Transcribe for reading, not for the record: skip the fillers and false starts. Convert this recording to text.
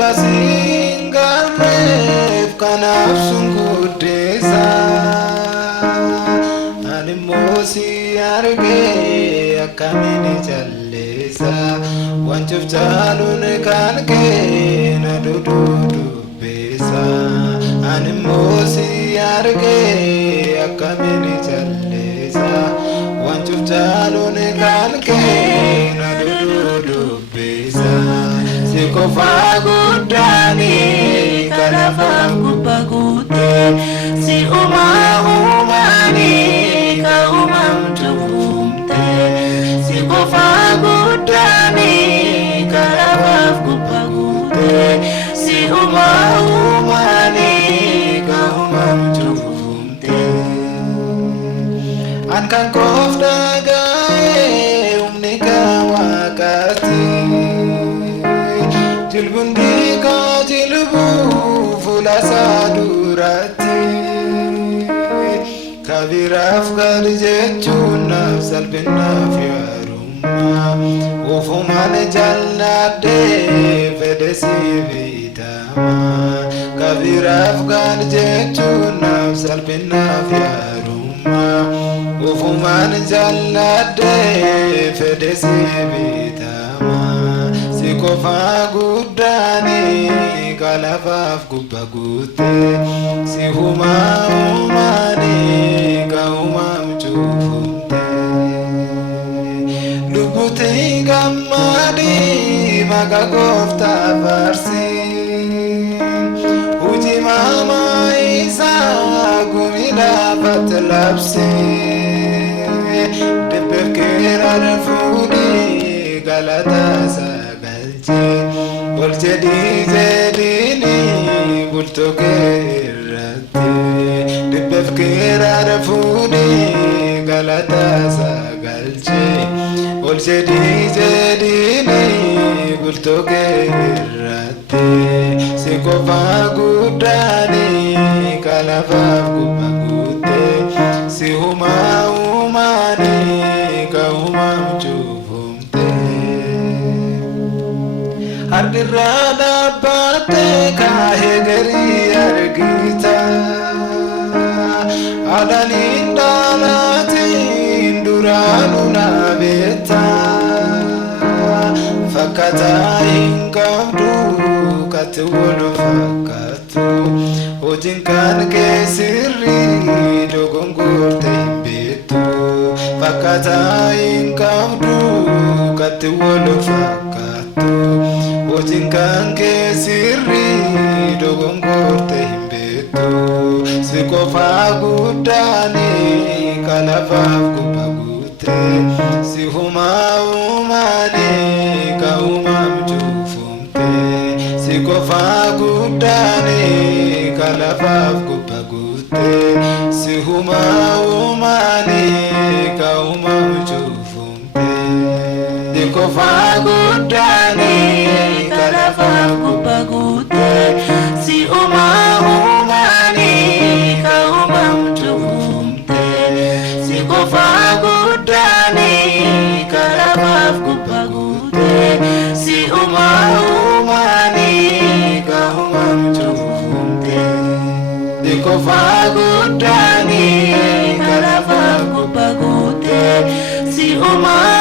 Dugasingaref kanaf sungudesa Animosi arge akamini chalesa Wanchuf chalun kanke na dudu besa Animosi arge akamini chalesa Wanchuf chalun kanke na dudu besa Sikofa gudani kalafa kupagute si umani ka umamtufumte Sikofa gudani kalafa kupagute si umani ka umamtufumte Ankan kofda gae umnika wakati Jilbundi ka jilbu fulasa durati Kabiraf garjechun nafsal bin nafyarumma Ufuman jannade fedesi vitama Kabiraf garjechun nafsal bin nafyarumma Ufuman jannade fedesi vitama Sikofa gudani kalafaf kupagute si huma umani ka umamchufumte Lubuti gamadi magagofta farsi Uji mama isa gumida patlapsi Debekira rafudi galata Bolchedi zedini bultokerati Dibefkira rafuni galata sagalche Bolchedi zedini bultokerati Sikofa gudani kalafaf kupagute Si huma umani ka umamchufumte Ardirada bate kahe gari argita Adanin dalatin duranu na beta Fakata ingabdu katulu fakatu Ujinkan kesiri dogongurte imbetu Fakata ingabdu katulu fakatu Ujinkan kesiri dogongurte imbetu Sikofa gudani kalafaf kupagute Si huma umani ka umamchufumte Sikofa gudani kalafaf kupagute Si huma umani ka umamchufumte Sikofa gudani kalafaf kupagute Si umani ka umamchufumte Sikofa gudani kalafaf kupagute Si umani ka umamchufumte Sikofa gudani kalafaf kupagute Si umani